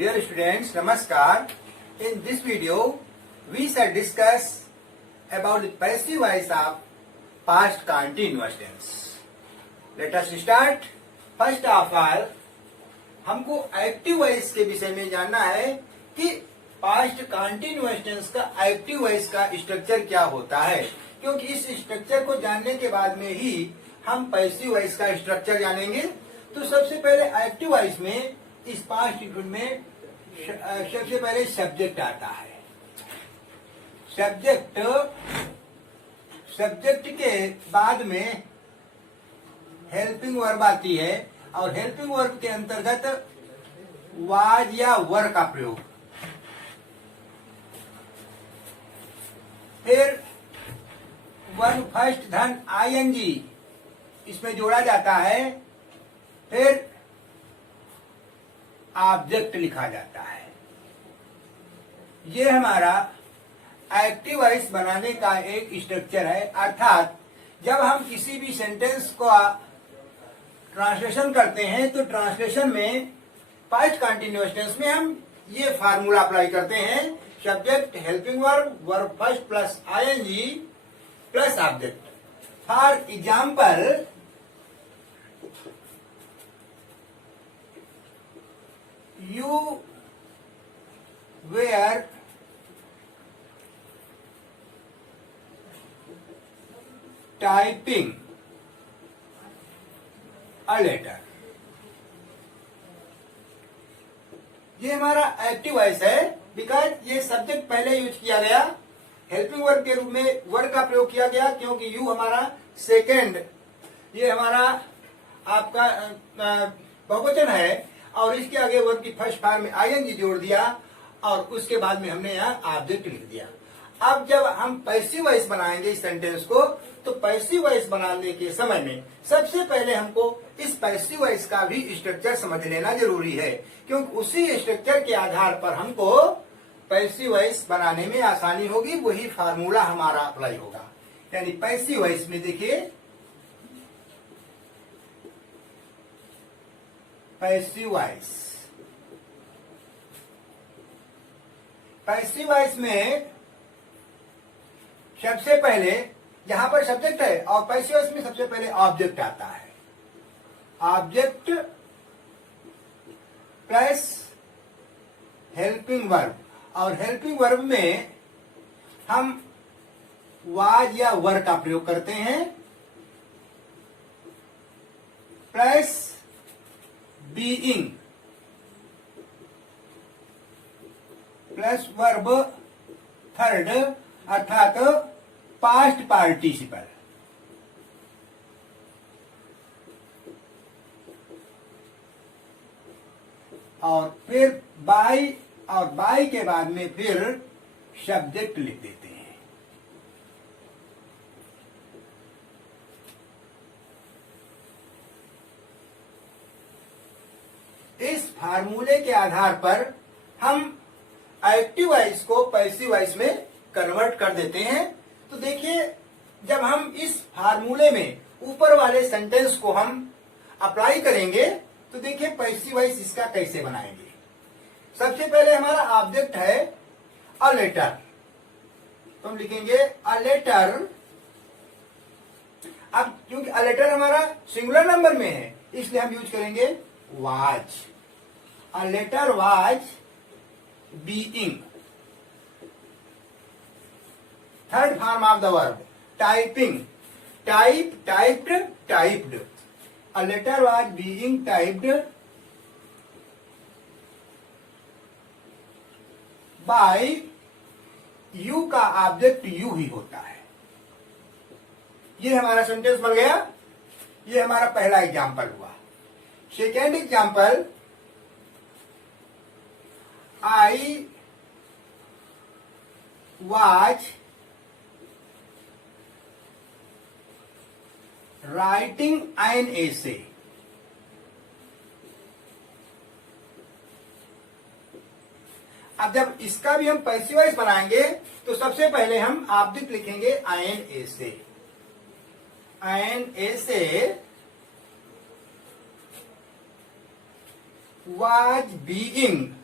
Dear students, Namaskar. In this video, we shall discuss about the passive voice of past continuous tense. Let us start. First of all, हमको active voice के विषय में जानना है कि past continuous tense का active voice का structure क्या होता है, क्योंकि इस स्ट्रक्चर को जानने के बाद में ही हम पैसिव वॉइस का स्ट्रक्चर जानेंगे। तो सबसे पहले एक्टिव वॉइस में इस पास्ट में सबसे पहले सब्जेक्ट आता है। सब्जेक्ट के बाद में हेल्पिंग वर्ब आती है और हेल्पिंग वर्ब के अंतर्गत वाज या वर का प्रयोग। फिर वर्ब फर्स्ट धन आईएनजी इसमें जोड़ा जाता है। फिर ऑब्जेक्ट लिखा जाता है। ये हमारा एक्टिव वॉइस बनाने का एक स्ट्रक्चर है। अर्थात जब हम किसी भी सेंटेंस को ट्रांसलेशन करते हैं तो ट्रांसलेशन में पास्ट कंटिन्यूअस टेंस में हम ये फार्मूला अप्लाई करते हैं। Subject helping verb, verb first plus ING plus object. For example, you were typing a letter। ये हमारा एक्टिव वॉइस है, बिकॉज ये सब्जेक्ट पहले यूज किया गया, हेल्पिंग वर्ब के रूप में वर्ड का प्रयोग किया गया, क्योंकि यू हमारा सेकेंड, ये हमारा आपका बहुवचन है और इसके आगे वर्ब की फर्स्ट फॉर्म में आईएनजी जोड़ दिया और उसके बाद में हमने यहाँ ऑब्जेक्ट लिख दिया। अब जब हम पैसिव वॉइस बनाएंगे इस सेंटेंस को, तो पैसिव वॉइस बनाने के समय में सबसे पहले हमको इस पैसिव वॉइस का भी स्ट्रक्चर समझ लेना जरूरी है, क्योंकि उसी स्ट्रक्चर के आधार पर हमको पैसिव वॉइस बनाने में आसानी होगी। वही फार्मूला हमारा अप्लाई होगा। यानी पैसिव वॉइस में देखिए, पैसिव वॉइस में सबसे पहले यहां पर सब्जेक्ट है और पैसिव वॉइस में सबसे पहले ऑब्जेक्ट आता है। ऑब्जेक्ट प्लस हेल्पिंग वर्ब, और हेल्पिंग वर्ब में हम वाज या वर का प्रयोग करते हैं, plus being plus verb third अर्थात पास्ट पार्टिसिपल। और फिर बाय, और बाय के बाद में फिर सब्जेक्ट लिख देते हैं। इस फार्मूले के आधार पर हम एक्टिव वॉइस को पैसिव वॉइस में कन्वर्ट कर देते हैं। तो देखिए, जब हम इस फार्मूले में ऊपर वाले सेंटेंस को हम अप्लाई करेंगे तो देखिए पैसिव वॉइस इसका कैसे बनाएंगे। सबसे पहले हमारा ऑब्जेक्ट है अ लेटर, तो हम लिखेंगे अ लेटर। अब क्योंकि अ लेटर हमारा सिंगुलर नंबर में है, इसलिए हम यूज करेंगे was. A letter was being। Third form of the verb typing, type, typed, typed। A letter was being typed by you का ऑब्जेक्ट यू ही होता है। ये हमारा सेंटेंस बन गया। ये हमारा पहला एग्जाम्पल हुआ। Second example, I was writing an essay। अब जब इसका भी हम पैसिव वॉइस बनाएंगे तो सबसे पहले हम ऑब्जेक्ट लिखेंगे an essay। an essay was being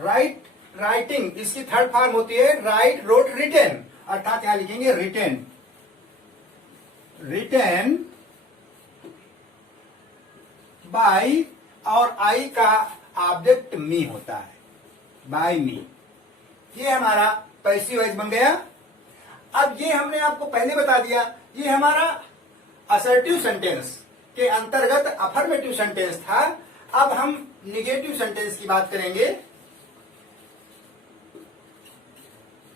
right, writing, इसकी थर्ड फॉर्म होती है राइट, रोट, रिटेन, अर्थात यहां लिखेंगे रिटेन, रिटेन बाय, और आई का ऑब्जेक्ट मी होता है, बाय मी। ये हमारा पैसिव वॉइस बन गया। अब ये हमने आपको पहले बता दिया, ये हमारा असर्टिव सेंटेंस के अंतर्गत अफर्मेटिव सेंटेंस था। अब हम निगेटिव सेंटेंस की बात करेंगे।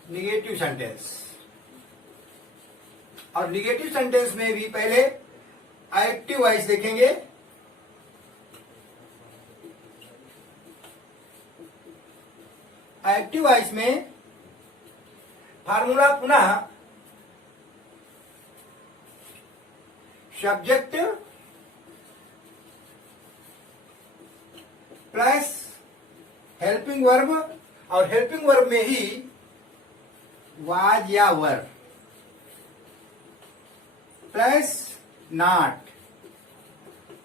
निगेटिव सेंटेंस, और निगेटिव सेंटेंस में भी पहले एक्टिव वॉइस देखेंगे। एक्टिव वॉइस में फार्मूला पुनः सब्जेक्ट प्लस हेल्पिंग वर्ब, और हेल्पिंग वर्ब में ही वाज या were plus not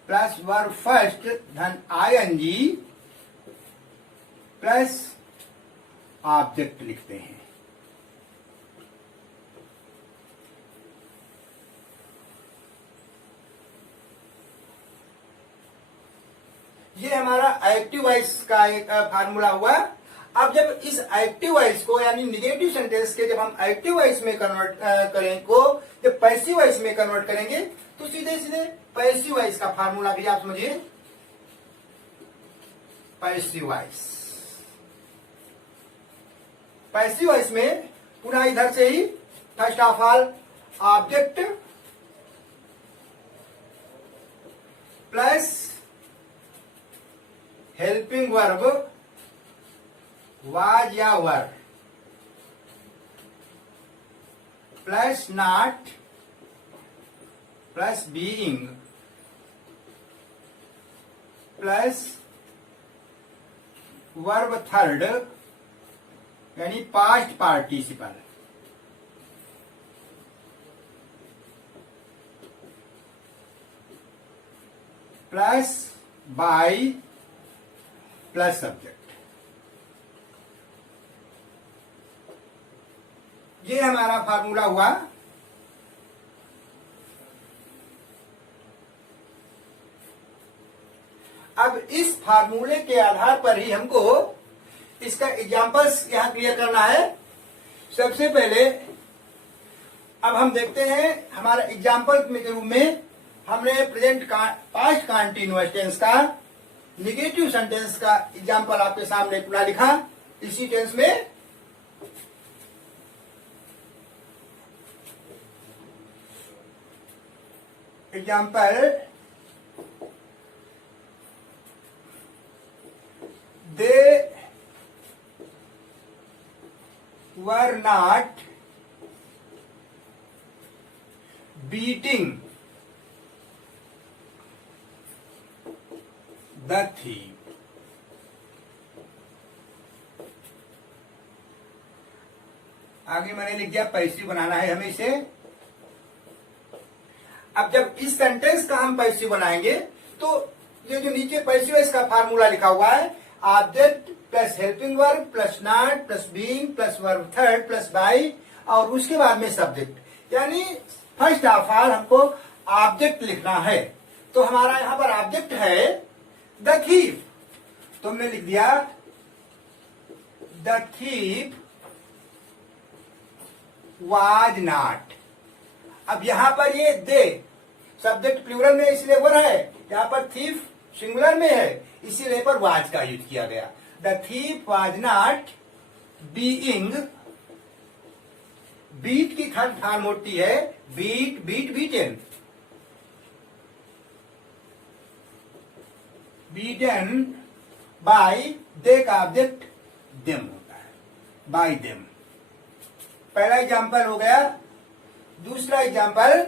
plus verb first धन आईएनजी प्लस ऑब्जेक्ट लिखते हैं। ये हमारा एक्टिव वॉइस का एक फार्मूला हुआ। अब जब इस एक्टिव वॉइस को यानी निगेटिव सेंटेंस के जब हम एक्टिव वॉइस में कन्वर्ट करें को जब पैसिव वॉइस में कन्वर्ट करेंगे तो सीधे सीधे पैसिव वॉइस का फार्मूला भी आप समझिए। पैसिव वॉइस, पैसिव वॉइस में पुनः इधर से ही first of all object plus helping verb was या were plus not plus being plus verb third यानी past participle plus by plus subject. ये हमारा फार्मूला हुआ। अब इस फार्मूले के आधार पर ही हमको इसका एग्जांपल्स यहां क्लियर करना है। सबसे पहले अब हम देखते हैं हमारा एग्जांपल के रूप में हमने प्रेजेंट पास्ट कंटीन्यूअस टेंस का निगेटिव सेंटेंस का एग्जांपल आपके सामने पूरा लिखा। इसी टेंस में example they were not beating the thief। आगे मैंने लिख दिया पैसिव बनाना है हमें इसे। अब जब इस सेंटेंस का हम पैसिव बनाएंगे तो ये जो नीचे पैसिव है इसका फार्मूला लिखा हुआ है object plus helping verb plus not plus being plus verb third plus by और उसके बाद में सब्जेक्ट, यानी फर्स्ट ऑफ ऑल हमको ऑब्जेक्ट लिखना है। तो हमारा यहां पर ऑब्जेक्ट है द थीफ, तो हमने लिख दिया द थीफ वाज नॉट। अब यहां पर ये दे सब्जेक्ट प्लूरल में इसलिए वर है, यहां पर थीफ सिंगुलर में है इसीलिए पर वाज का यूज किया गया। The thief was not being, beat की थर्ड फॉर्म होती है beat beat beaten, beaten by they का ऑब्जेक्ट देम होता है, बाय देम। पहला एग्जांपल हो गया। दूसरा example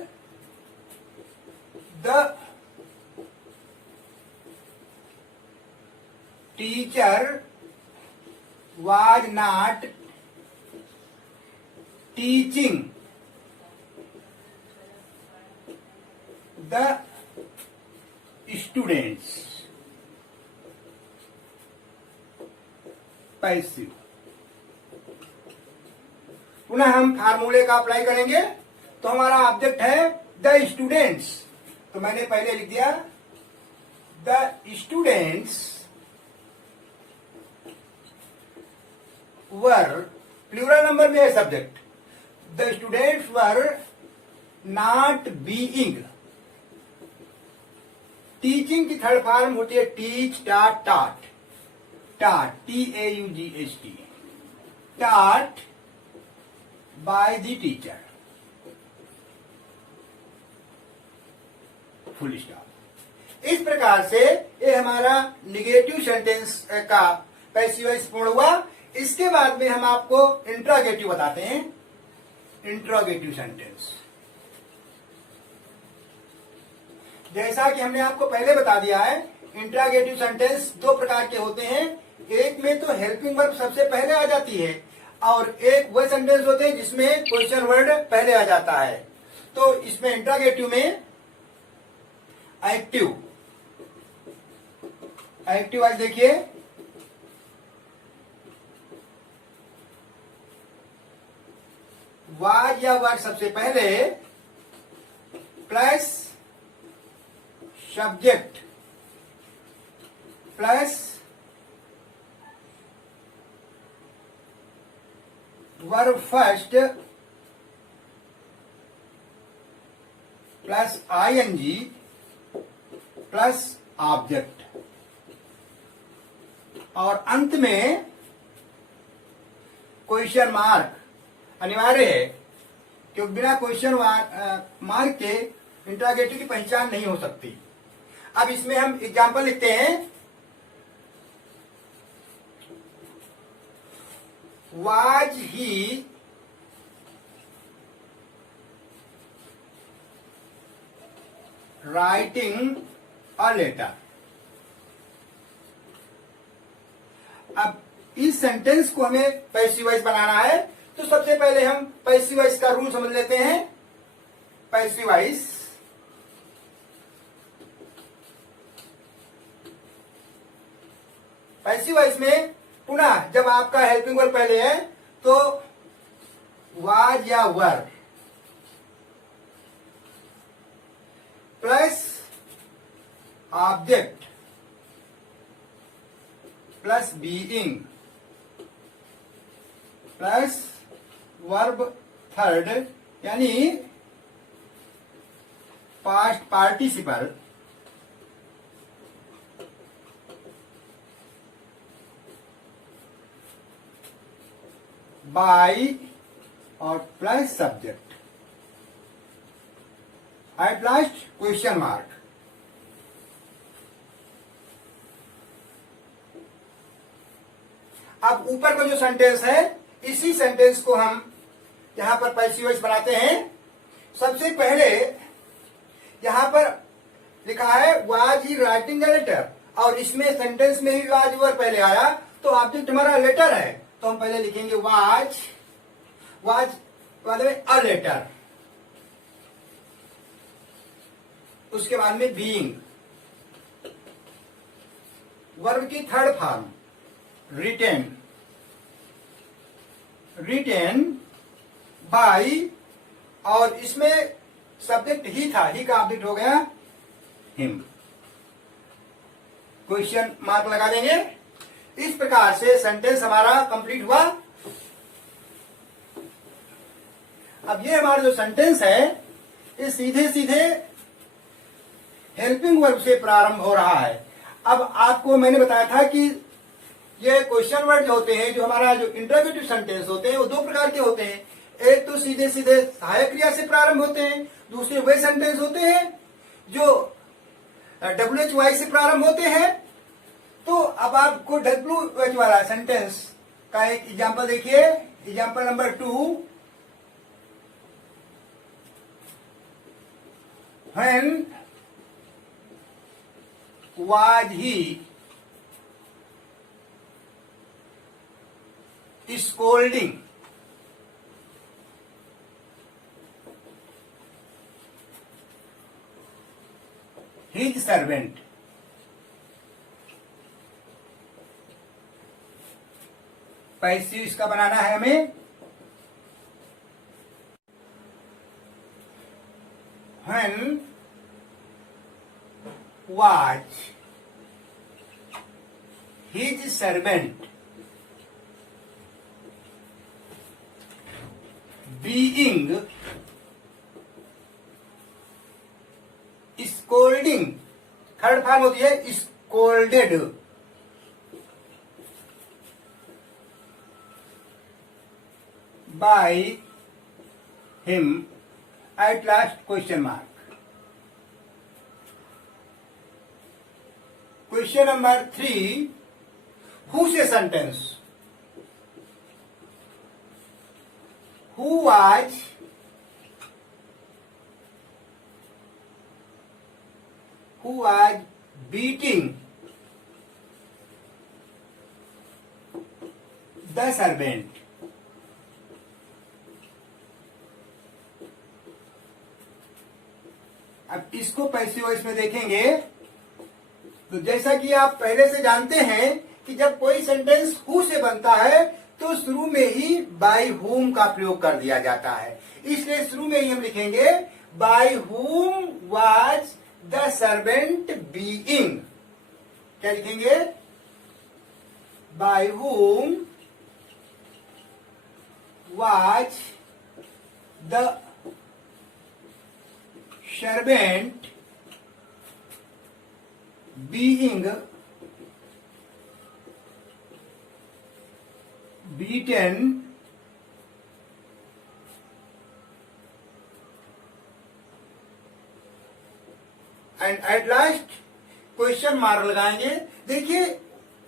the teacher was not teaching the students. Passive. पुनः हम फार्मूले का अप्लाई करेंगे, तो हमारा ऑब्जेक्ट है द स्टूडेंट्स, तो मैंने पहले लिख दिया the students were, plural number में है subject, the students were not being. Teaching की थर्ड फॉर्म होती है teach, taught, taught, taught, TAUGHT, taught by the teacher, full stop. इस प्रकार से ये हमारा निगेटिव सेंटेंस का पैसिव वॉइस पूर्ण हुआ। इसके बाद में हम आपको इंट्रोगेटिव बताते हैं, इंट्रोगेटिव सेंटेंस। जैसा कि हमने आपको पहले बता दिया है, इंट्रोगेटिव सेंटेंस दो प्रकार के होते हैं। एक में तो हेल्पिंग वर्ब सबसे पहले आ जाती है, और एक वह सेंटेंस होते हैं जिसमें क्वेश्चन वर्ड पहले आ जाता है। तो इसमें इंट्रोगेटिव में एक्टिव, एक्टिव आज देखिए, वाज या वर्ड सबसे पहले plus subject plus verb first plus ING plus object, और अंत में क्वेश्चन मार्क अनिवार्य है, क्योंकि बिना क्वेश्चन मार्क के इंट्रोगेटिव की पहचान नहीं हो सकती। अब इसमें हम एग्जाम्पल लिखते हैं, was he writing a letter. अब इस सेंटेंस को हमें पैसिव वॉइस बनाना है, तो सबसे पहले हम पैसिव वॉइस का रूल समझ लेते हैं। पैसिव वॉइस, पैसिव वॉइस में पुनः जब आपका हेल्पिंग वर्ब पहले है तो वाज या were plus object plus being plus verb third यानी पास्ट पार्टिसिपल बाय और plus subject at last question mark. अब ऊपर का जो सेंटेंस है, इसी सेंटेंस को हम यहां पर पैसिव वॉइस बनाते हैं। सबसे पहले यहां पर लिखा है was he writing a letter, और इसमें सेंटेंस में ही वाज वर्ब पहले आया, तो ऑब्जेक्ट हमारा लेटर है, तो हम पहले लिखेंगे वाज, वाज वाले में अ लेटर, उसके बाद में बीइंग, वर्ब की third form written, written by, और इसमें सब्जेक्ट ही था, ही का ऑब्जेक्ट हो गया हिम, क्वेश्चन मार्क लगा देंगे। इस प्रकार से सेंटेंस हमारा कंप्लीट हुआ। अब ये हमारा जो सेंटेंस है, ये सीधे सीधे हेल्पिंग वर्ब से प्रारंभ हो रहा है। अब आपको मैंने बताया था कि ये क्वेश्चन वर्ड जो होते हैं, जो हमारा जो इंट्रोगेटिव सेंटेंस होते हैं, वो दो प्रकार के होते हैं। एक तो सीधे सीधे सहायक क्रिया से प्रारंभ होते हैं, दूसरे वे सेंटेंस होते हैं जो WHY से प्रारंभ होते हैं। तो अब आपको WH वाला सेंटेंस का एक एग्जाम्पल देखिए, example number 2, when was he scolding his servant। Passive इसका बनाना है हमें। When was his servant being scolding, third form होती है scolded by him at last question mark. Question number 3, who say sentence? Who was beating the servant? अब इसको passive voice में देखेंगे तो जैसा कि आप पहले से जानते हैं कि जब कोई सेंटेंस हु से बनता है तो शुरू में ही बाय हुम का प्रयोग कर दिया जाता है, इसलिए शुरू में ही हम लिखेंगे by whom was the servant being. क्या लिखेंगे? By whom was the servant being beaten and at last question mark लगाएंगे। देखिए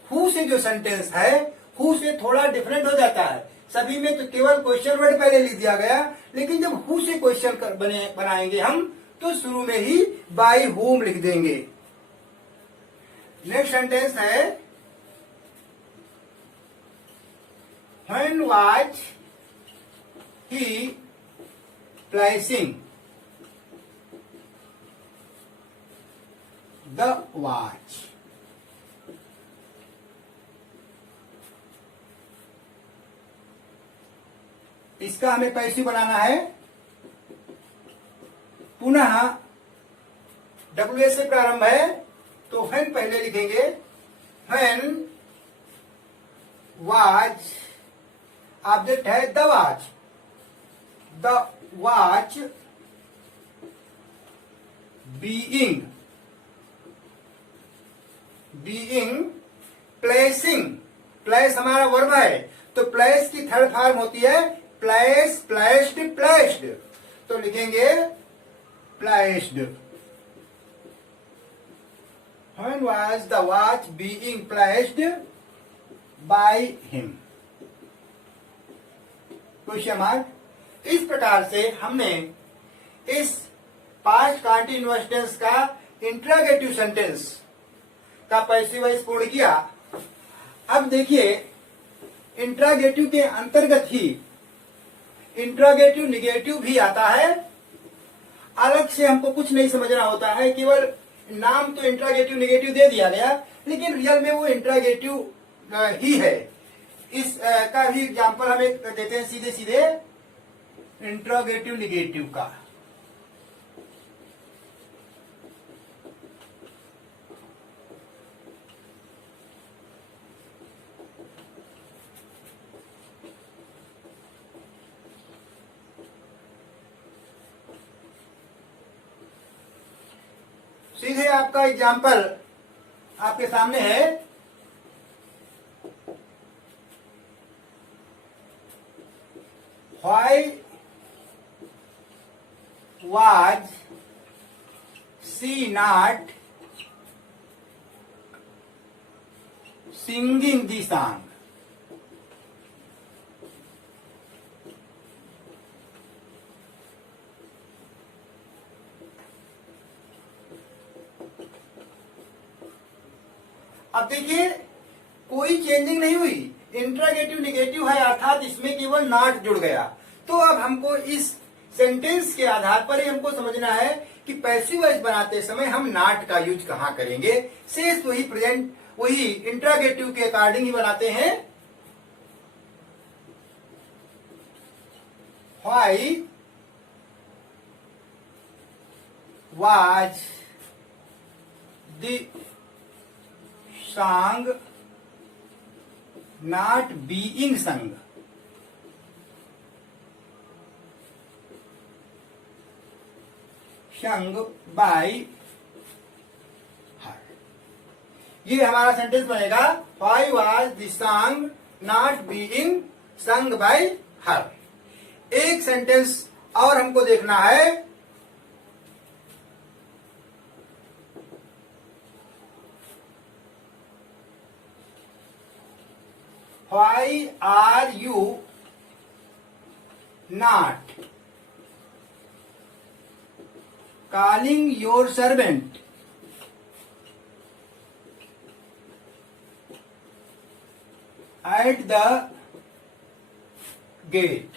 हु से जो सेंटेंस है हु से थोड़ा डिफरेंट हो जाता है, सभी में तो केवल क्वेश्चन वर्ड पहले लिख दिया गया, लेकिन जब हु से क्वेश्चन बनाएंगे हम तो शुरू में ही बाय हुम लिख देंगे। नेक्स्ट सेंटेंस है when was he placing the watch. इसका हमें पैसिव बनाना है। पुनः डब्ल्यू से प्रारंभ है तो व्हेन पहले लिखेंगे, व्हेन वाज ऑब्जेक्ट है the watch, the watch being placing, place हमारा वर्ब है तो प्लेस की थर्ड फॉर्म होती है प्लेस, प्लेस्ड, प्लेस्ड, तो लिखेंगे placed. When was the watch being placed by him? Question mark. इस प्रकार से हमने इस पास्ट कंटीन्यूअस टेंस का इंट्रोगेटिव सेंटेंस का पैसिव वॉइस पूर्ण किया। अब देखिए इंट्रोगेटिव के अंतर्गत ही इंट्रोगेटिव निगेटिव भी आता है। अलग से हमको कुछ नहीं समझना होता है, केवल नाम तो इंट्रोगेटिव निगेटिव दे दिया गया, लेकिन रियल में वो इंट्रोगेटिव ही है। इस का भी एग्जांपल हमें देते हैं सीधे सीधे इंट्रोगेटिव निगेटिव का। सीधे आपका एग्जाम्पल आपके सामने है। Why was she not singing the song? अब देखिए कोई चेंजिंग नहीं हुई, इंट्रोगेटिव निगेटिव है अर्थात इसमें केवल नॉट जुड़ गया। तो अब हमको इस सेंटेंस के आधार पर ही हमको समझना है कि पैसिव वॉइस बनाते समय हम नॉट का यूज कहां करेंगे। शेष वही प्रेजेंट वही इंट्रोगेटिव के अकॉर्डिंग ही बनाते हैं। why was the song not being sung? Sung by her. ये हमारा सेंटेंस बनेगा why was the song not being sung by her. एक सेंटेंस और हमको देखना है. Why are you not calling your servant at the gate?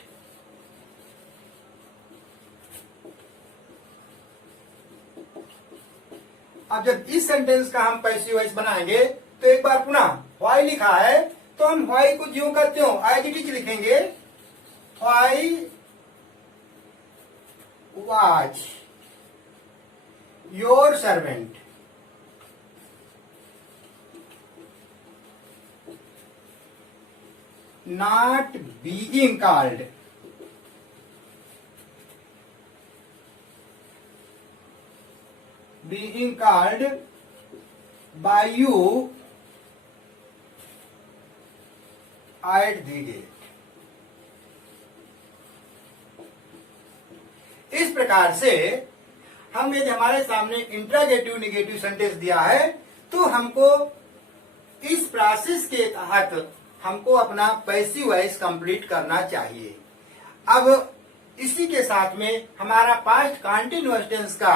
अब जब इस सेंटेंस का हम पैसिव वॉइस बनाएंगे तो एक बार पुनः why लिखा है तो हम why को ज्यों का त्यों एज इट इज लिखेंगे. why was your servant not being called by you at the gate. इस प्रकार से हम यदि हमारे सामने इंट्रागेटिव निगेटिव सेंटेंस दिया है तो हमको इस प्रोसेस के तहत हमको अपना पैसिव वॉइस कंप्लीट करना चाहिए. अब इसी के साथ में हमारा पास्ट कंटीन्यूअस टेंस का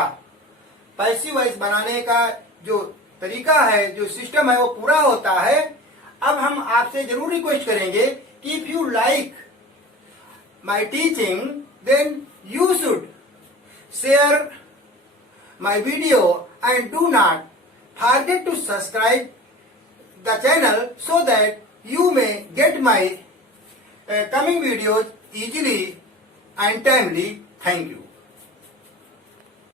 पैसिव वॉइस बनाने का जो तरीका है, जो सिस्टम है, वो पूरा होता है. अब हम आपसे जरूर रिक्वेस्ट करेंगे कि if you like my teaching then you should share my video and do not forget to subscribe the channel so that you may get my coming videos easily and timely. Thank you.